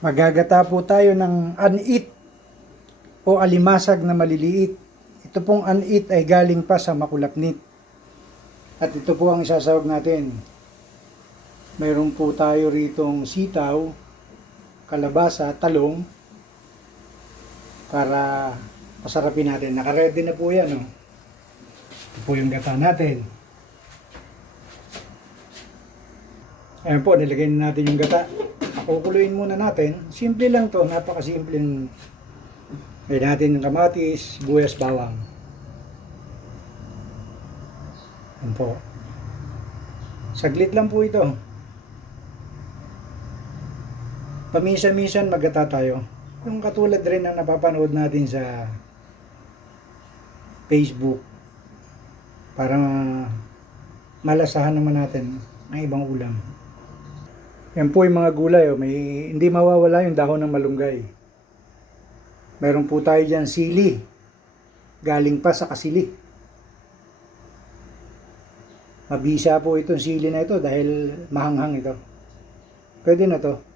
Magagata po tayo ng anit o alimasag na maliliit. Ito pong anit ay galing pa sa makulapnit. At ito po ang isasawag natin. Mayroon po tayo ritong sitaw, kalabasa, talong para pasarapin natin. Nakaready na po yan. Oh. Ito po yung gata natin. Ayan po, nilagay na natin yung gata. Kukuluin muna natin. Simple lang to, napakasimpleng. Lagyan natin ng kamatis, buyas, bawang. Ayan po. Saglit lang po ito. Paminsan-minsan maggata tayo. Yung katulad rin ng napapanood natin sa Facebook para malasahan naman natin ang ibang ulam. Yan po yung mga gulay. Oh. May, hindi mawawala yung dahon ng malunggay. Meron po tayo dyan sili. Galing pa sa kasili. Mabisa po itong sili na ito dahil mahanghang ito. Pwede na to.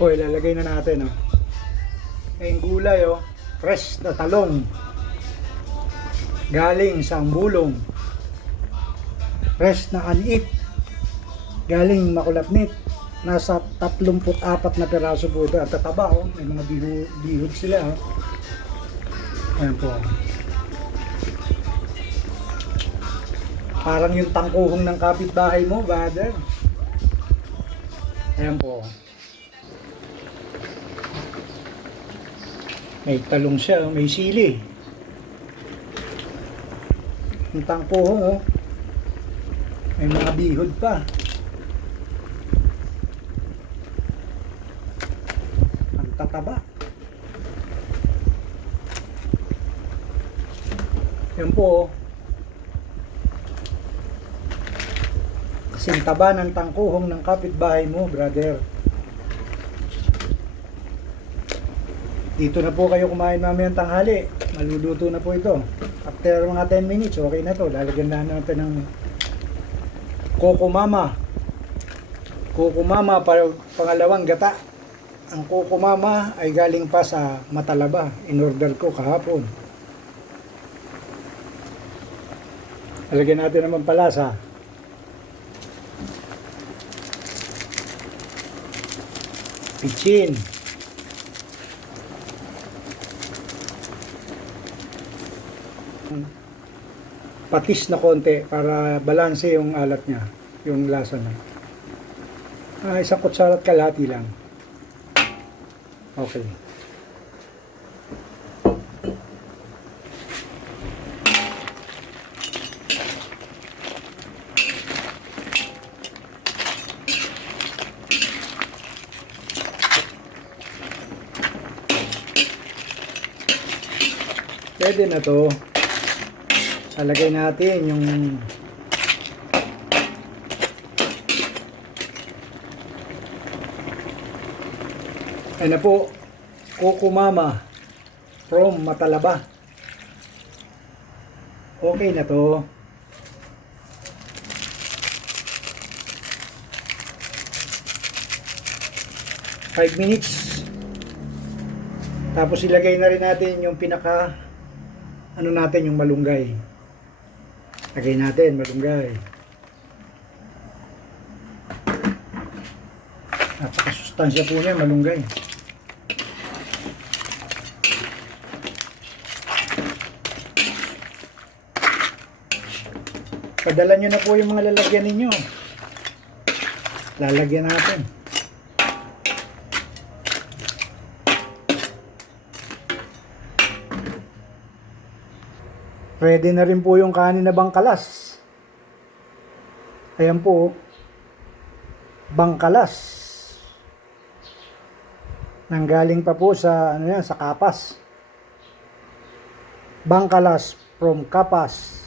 O, ilalagay na natin. Oh. Yung gulay, oh, fresh na talong. Galing sa ambulong. Fresh na anit. Galing makulapnit. Nasa 34 na piraso po ito. At tataba, oh. May mga bihod sila. Oh. Ayan po. Parang yung tangkuhong ng kapitbahay mo, brother. Ayan po. May talong siya, may sili. Yung tangkuhong, oh. May mga bihod pa. Ang tataba. Yan po. Kasing taba ng tangkuhong ng kapitbahay mo, brother. Dito na po kayo kumain mamayang tanghali. Maluluto na po ito. After mga 10 minutes, okay na to. Lalagyan na natin ng Coco Mama. Coco Mama para pangalawang gata. Ang Coco Mama ay galing pa sa Matalaba. In-order ko kahapon. Lalagyan natin naman palasa. Pitsin. Patis na konti para balanse yung alat niya, yung lasa niya. Isang kutsara at kalahati lang. Okay. Pwede na to. Lalagay natin yung na po, Coco Mama from Matalaba. Okay na to. Five minutes. Tapos ilagay na rin natin yung pinaka natin yung malunggay. Lagay natin malunggay. Napakasustansya po niya malunggay. Padala nyo na po yung mga lalagyan ninyo. Lalagyan natin. Ready na rin po yung kanin na bangkalas. Ayan po. Bangkalas. Nanggaling pa po sa sa Kapas. Bangkalas from Kapas.